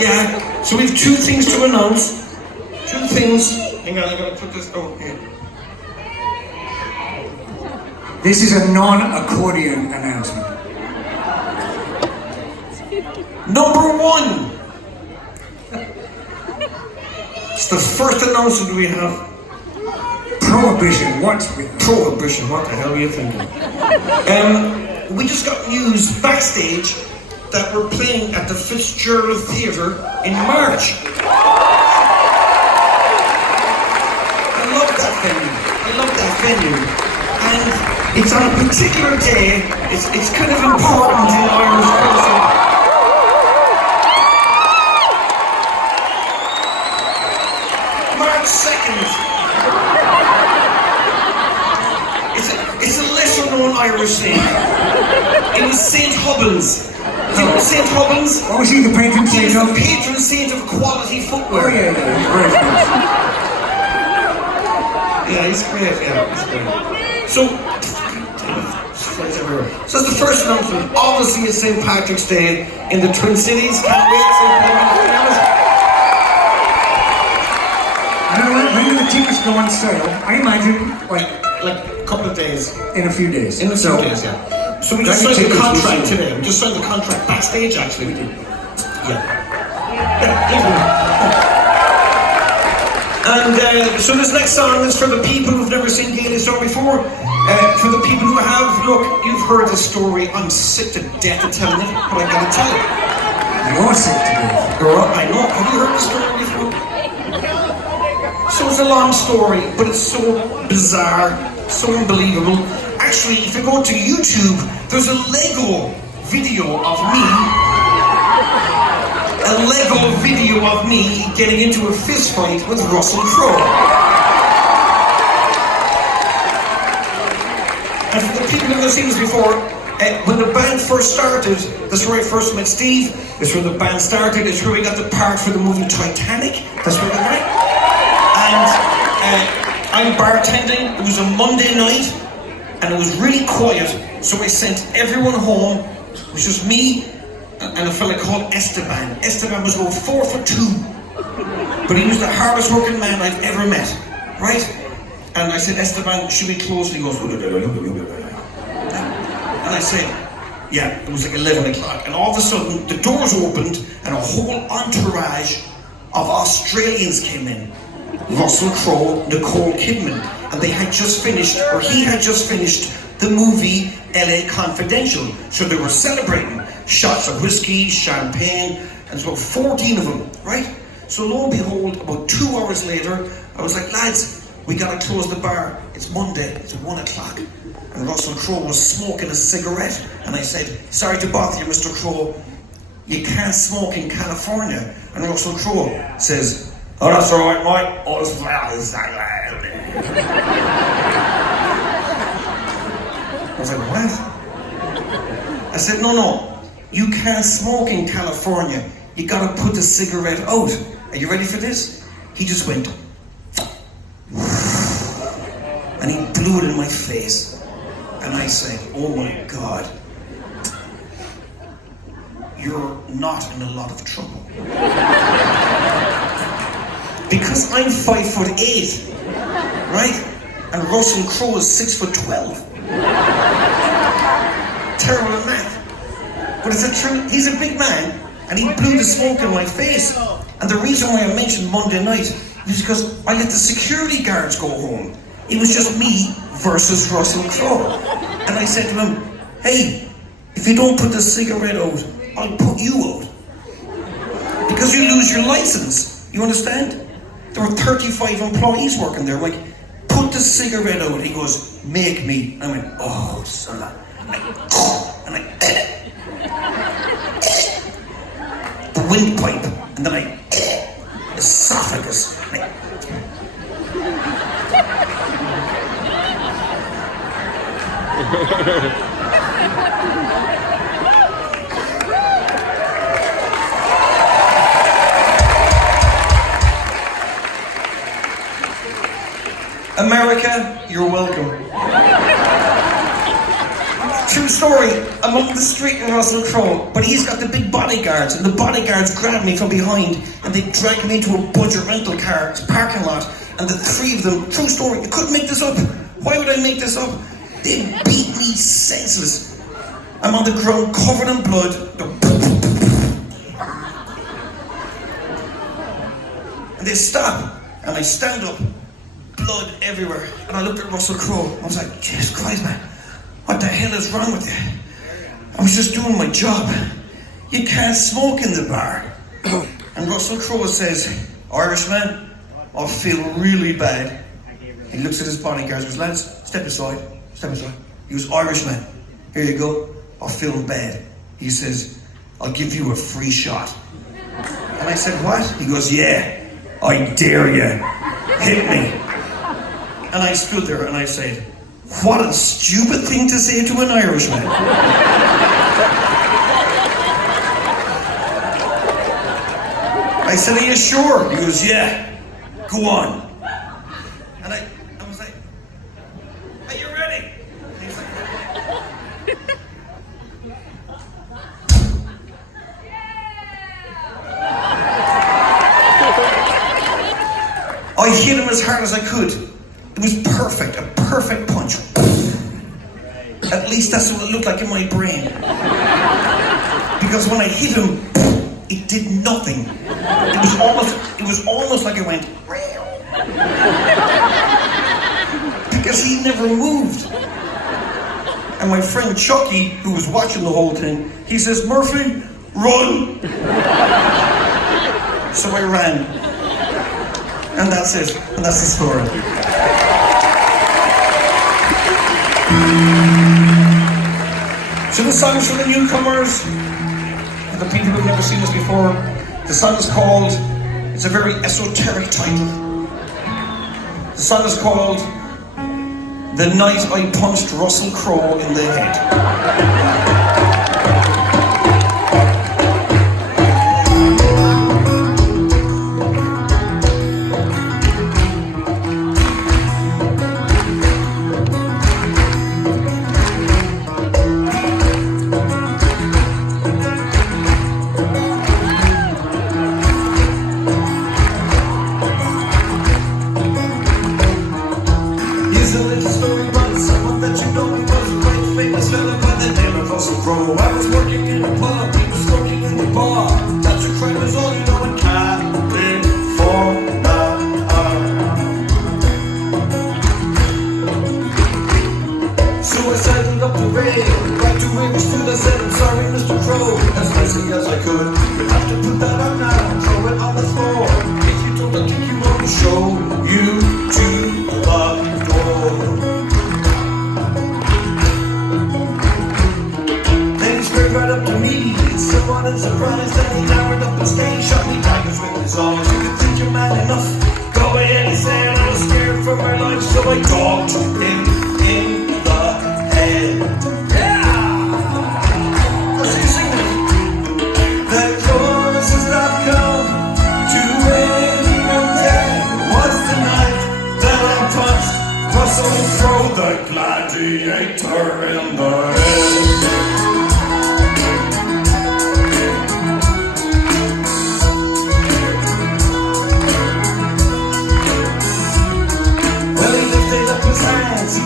Yeah, so we have two things to announce. Two things. Hang on, I gotta put this over here. This is a non-accordion announcement. Number one. It's the first announcement we have. Prohibition, what's with Prohibition, what the hell are you thinking? We just got news backstage that we're playing at the Fitzgerald Theatre in March. I love that venue. And it's on a particular day. It's kind of important in Irish culture. March 2nd. It's a lesser known Irish saint. It was St. Hubbins. Do you know St. Hubbins? What was he, the patron saint of? He was the patron saint of quality footwear. Oh yeah, he's very famous. Yeah, he's great, So that's the first announcement. Obviously it's St. Patrick's Day in the Twin Cities. Can't wait, St. Patrick's Day. When do the tickets go on sale? I imagine, like a couple of days. in a few days. In a few days, yeah. So we just signed the contract today. We just signed the contract backstage, actually. We did. Yeah. And so this next song is for the people who've never seen Gaelic song before. For the people who have, look, you've heard the story. I'm sick to death of telling it, but I gotta tell it. You're sick to death. Girl, I know. Have you heard the story before? So it's a long story, but it's so bizarre, so unbelievable. Actually, if you go to YouTube, there's a Lego video of me. A Lego video of me getting into a fist fight with Russell Crowe. And for the people who've never seen this before, when the band first started, that's where I first met Steve. That's where the band started. It's where we got the part for the movie Titanic. That's where we got it. And I'm bartending. It was a Monday night, and it was really quiet. So I sent everyone home. It was just me and a fella called Esteban. Esteban was about 4'2", but he was the hardest working man I've ever met, right? And I said, Esteban, should we close? And he goes, and I said, yeah, it was like 11 o'clock. And all of a sudden, the doors opened and a whole entourage of Australians came in. Russell Crowe, Nicole Kidman, and they had just finished, or he had just finished, the movie LA Confidential. So they were celebrating. Shots of whiskey, champagne, and so 14 of them, right? So lo and behold, about 2 hours later, I was like, lads, we gotta close the bar. It's Monday, it's 1 o'clock. And Russell Crowe was smoking a cigarette. And I said, sorry to bother you, Mr. Crowe. You can't smoke in California. And Russell Crowe says, oh, that's all right, mate. All is well. I was like, what? I said, no. You can't smoke in California. You gotta put the cigarette out. Are you ready for this? He just went, and he blew it in my face. And I said, oh my God, you're not in a lot of trouble. Because I'm 5'8", right? And Russell Crowe is 6'12". Terrible at math. But it's the truth. He's a big man, and he blew the smoke in my face. And the reason why I mentioned Monday night is because I let the security guards go home. It was just me versus Russell Crowe. And I said to him, hey, if you don't put the cigarette out, I'll put you out. Because you lose your license. You understand? There were 35 employees working there. I'm like, put the cigarette out. He goes, make me. I went, oh, son. And I the windpipe, and then I esophagus. America, you're welcome. 2 True story, I'm on the street in Russell Crowe, but he's got the big bodyguards, and the bodyguards grabbed me from behind, and they dragged me into a budget rental car parking lot, and the three of them, true story, you couldn't make this up. Why would I make this up? They beat me senseless. I'm on the ground covered in blood. And they stop, and I stand up, blood everywhere, and I looked at Russell Crowe. I was like, Jesus Christ, man, what the hell is wrong with you? I was just doing my job. You can't smoke in the bar. And Russell Crowe says, Irishman, I feel really bad. He looks at his bodyguards and goes, lads, step aside. He goes, Irishman, here you go. I feel bad. He says, I'll give you a free shot. And I said, what? He goes, yeah, I dare you. Hit me. And I stood there and I said, what a stupid thing to say to an Irishman. I said, are you sure? He goes, yeah, go on. And I was like, are you ready? And he's like, I hit him as hard as I could. It was perfect, a perfect punch. At least that's what it looked like in my brain. Because when I hit him, it did nothing. It was almost like it went, because he never moved. And my friend Chucky, who was watching the whole thing, he says, Murphy, run! So I ran. And that's it. And that's the story. So the song's for the newcomers, the people who've never seen us before. The song is called, it's a very esoteric title. The song is called The Night I Punched Russell Crowe in the Head. Here's a little story about someone that you know who was a quite famous fella by the name of Russell Crowe. I was working in the pub, he was smoking in the bar. That's a crime was all you know in California. So I sidled up the rail, right to where we stood. I said, I'm sorry, Mr. Crowe, as nicely as I could. You'll have to put that up now, throw it on the floor. If you don't, I'll kick you on the show. You to the door. Then he squared right up to me, somewhat in surprise. Then he lowered up and stayed, shot me daggers with his arms. You could think you're man enough, go ahead, he said. I was scared for my life, so I dogged him in the head. Yeah! I'll see you sing it. The chorus has not come to any of dead. Was the night that I punched Russell Crowe, the gladiator in the head. Well, he lifted up his hands, he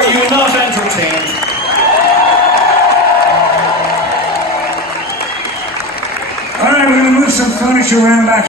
Are you not entertained? All right, we're going to move some furniture around back